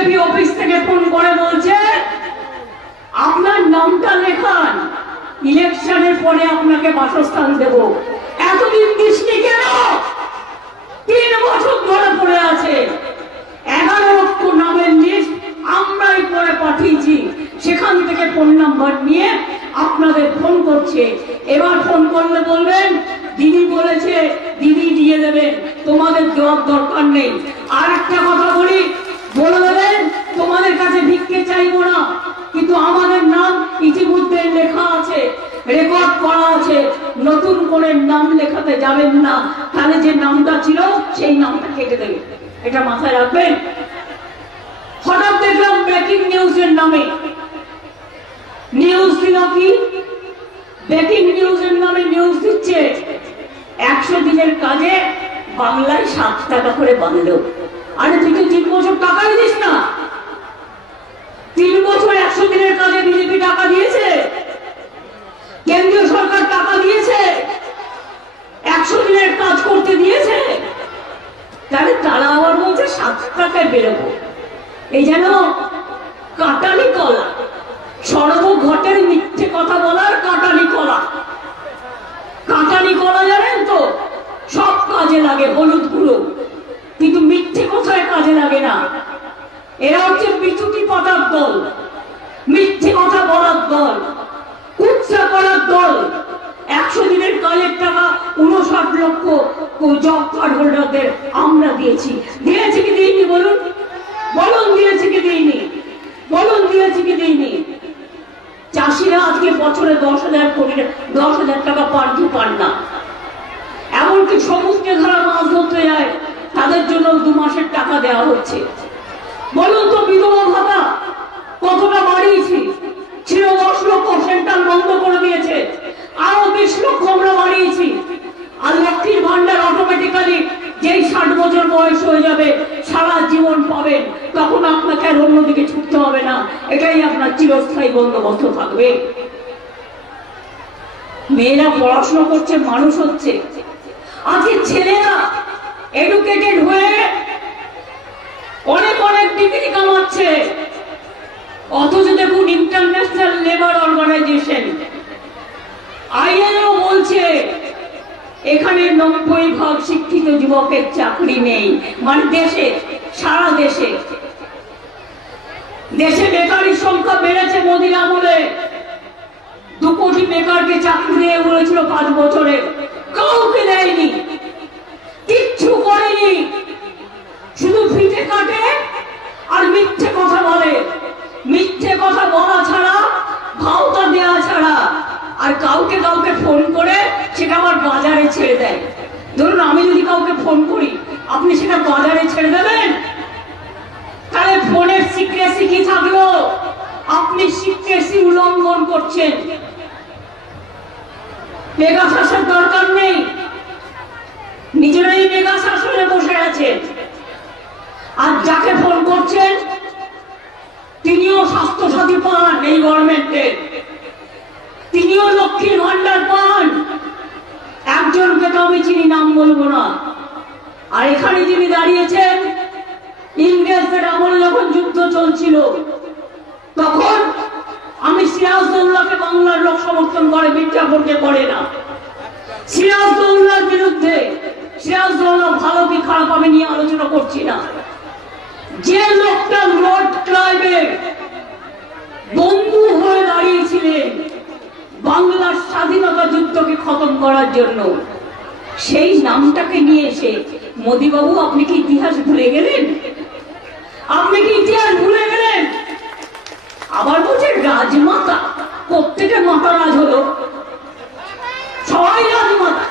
BJP office থেকে phone করে বলছে আপনার নামটা লেখান, ইলেকশনের পরে আপনাকে বাসস্থান দেব। এতদিন দৃষ্টি কেন? 3 বছর ধরে পড়ে আছে। 11 লক্ষ নামের লিস্ট আমরাই করে পাঠিয়েছি, সেখান থেকে ফোন নাম্বার নিয়ে আপনাদের ফোন করছে। এবার ফোন করলে বলবেন দিদি বলেছে, দিদি দিয়ে দেবেন, তোমাদের দেওয়ার দরকার নেই। আর একটা কথা বলি, বলে দেবেন তোমাদের কাছে ভিক্ষে চাইবো না, কিন্তু আমাদের নাম ইতিমধ্যে লেখা আছে, রেকর্ড করা আছে, নতুন করে নাম লেখাতে যাবেন না, তাহলে যে নামটা ছিল সেই নামটা কেটে দেবে। এটা মাথায় রাখবেন। হঠাৎ দেখলাম ব্রেকিং নিউজের নামে নিউজ দিল কি, ব্রেকিং নিউজের নামে নিউজ দিচ্ছে 100 দিনের কাজে বাংলায় 7 টাকা করে বাঁধলো। আরে তুই তো 3 বছর টাকাই দিস না। 3 বছর 100 দিনের কাজে বিজেপি টাকা দিয়েছে, কেন্দ্রীয় সরকার টাকা দিয়েছে, 100 দিনের কাজ করতে দিয়েছে, তাহলে তারা আবার বলছে 7 টাকায় বেরোবো। এই যেন কাটালি কলা, সর্বঘটের মিথ্যে কথা বলার কাটালি কলা। কাটালি কলা জানেন তো, সব কাজে লাগে, হলুদ গুঁড়ো, কিন্তু মিথ্যে কথায় কাজে লাগে না। এরা হচ্ছে বিচুটি পাতার দল, মিথ্যে কথা বলার দল, কুৎসা করার দল। 100 দিনের কাজের টাকা 59 লক্ষ জব কার্ড হোল্ডারদের আমরা দিয়েছি। দিয়েছি কি দিইনি বলুন? বলুন দিয়েছি কি দিইনি? বলুন দিয়েছি কি দিইনি? চাষিরা আজকে বছরে 10,000 টাকা পান কি পান না। এমনকি সমুদ্রে যারা মাছ ধরতে যায় তাদের জন্য 2 মাসের টাকা দেওয়া হচ্ছে। বলুন তো বিধবা ভাতা কতটা বাড়িয়েছি? ছিল 10 লক্ষ, সেন্ট্রাল বন্ধ করে দিয়েছে, আরো 20 লক্ষ আমরা বাড়িয়েছি। আর লক্ষ্মীর ভান্ডার অটোমেটিক্যালি যেই 60 বছর বয়স হয়ে যাবে সারা জীবন পাবেন, তখন আপনাকে আর অন্যদিকে ছুটতে হবে না, এটাই আপনার চিরস্থায়ী বন্দোবস্ত থাকবে। মেয়েরা পড়াশোনা করছে, মানুষ হচ্ছে। আজকে ছেলেরা এডুকেটেড হয়ে অনেক অনেক ডিগ্রি কামাচ্ছে, অথচ দেখুন ইন্টারন্যাশনাল লেবার অর্গানাইজেশন আইএলও বলছে এখানে 90% শিক্ষিত যুবকের চাকরি নেই। মানে দেশে, সারা দেশে বেকারির সংখ্যা বেড়েছে মোদির আমলে। 2 কোটি বেকারকে চাকরি দিয়ে বলেছিল 5 বছরে, কাউকে দেয়নি, কিচ্ছু করেনি, শুধু ফিতে কাটে আর মিথ্যে কথা বলে। মিথ্যে কথা বলা ছাড়া, ভাওতা দেওয়া ছাড়া, আর কাউকে ফোন করে সেটা আবার বাজারে ছেড়ে দেয়। ধরুন আমি যদি কাউকে ফোন করি, আপনি সেটা বাজারে ছেড়ে দেবেন? তাহলে ফোনের সিক্রেসি কি থাকলো? আপনি সিক্রেসি উল্লঙ্ঘন করছেন। পেগাসাসের দরকার নেই, নিজেরাই পেগাসাসে বসে আছেন। আর যাকে ফোন করছেন তিনিও স্বাস্থ্যসাথী পান এই গভর্নমেন্টের, তিনিও লক্ষ্মীর ভান্ডার পান। একজনকে তো আমি চিনি, নাম বলবো না। আর এখানে যিনি দাঁড়িয়েছেন, ইংরেজদের আমলে যখন যুদ্ধ চলছিল তখন আমি সিরাজদৌল্লাহকে বাংলার লোক সমর্থন করে, মির্জাফরকে করে না। সিরাজদৌল্লাহর বিরুদ্ধে, সিরাজদৌল্লাহ ভালো কি খারাপ আমি নিয়ে আলোচনা করছি না, যে লোকটা লর্ড ক্লাইভের বন্ধু হয়ে দাঁড়িয়েছিলেন বাংলার স্বাধীনতা যুদ্ধকে খতম করার জন্য, সেই নামটাকে নিয়ে এসে মোদি বাবু আপনি কি ইতিহাস ভুলে গেলেন? আপনি কি ইতিহাস ভুলে গেলেন? আবার বলছে রাজমাতা, প্রত্যেকে মাতা রাজ হলো, সবাই রাজমাতা।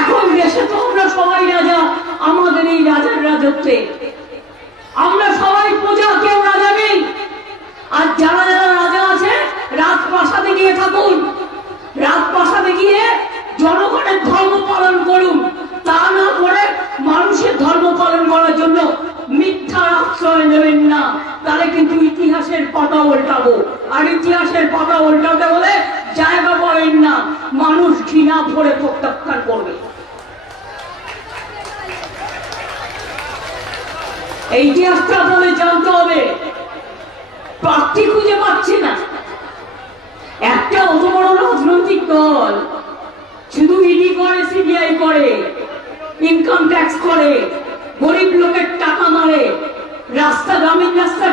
এখন দেশে তো আমরা সবাই রাজা, আমাদের এই রাজার রাজত্বে আমরা সবাই প্রজা, কেউ রাজা নেই। আর যারা যারা রাজা আছে রাজপ্রাসাদে গিয়ে থাকুন, রাজপ্রাসাদে গিয়ে জনগণের ধর্ম পালন করুন, তা না করে মানুষের ধর্ম পালন করার জন্য মিথ্যার আশ্রয় নেবেন না, তাহলে কিন্তু ইতিহাসের পাতা উল্টাবো। আর ইতিহাসের পাতা উল্টাতে হলে জায়গা পাবেন না, মানুষ ঘৃণা ভরে প্রত্যাখ্যান করবে। এই ইতিহাসটা আপনাদের জানতে হবে। রাজনৈতিক দল শুধু ইডি করে, সিবিআই করে, ইনকাম ট্যাক্স করে, গরিব লোকের টাকা মারে, রাস্তা গ্রামীণ রাস্তা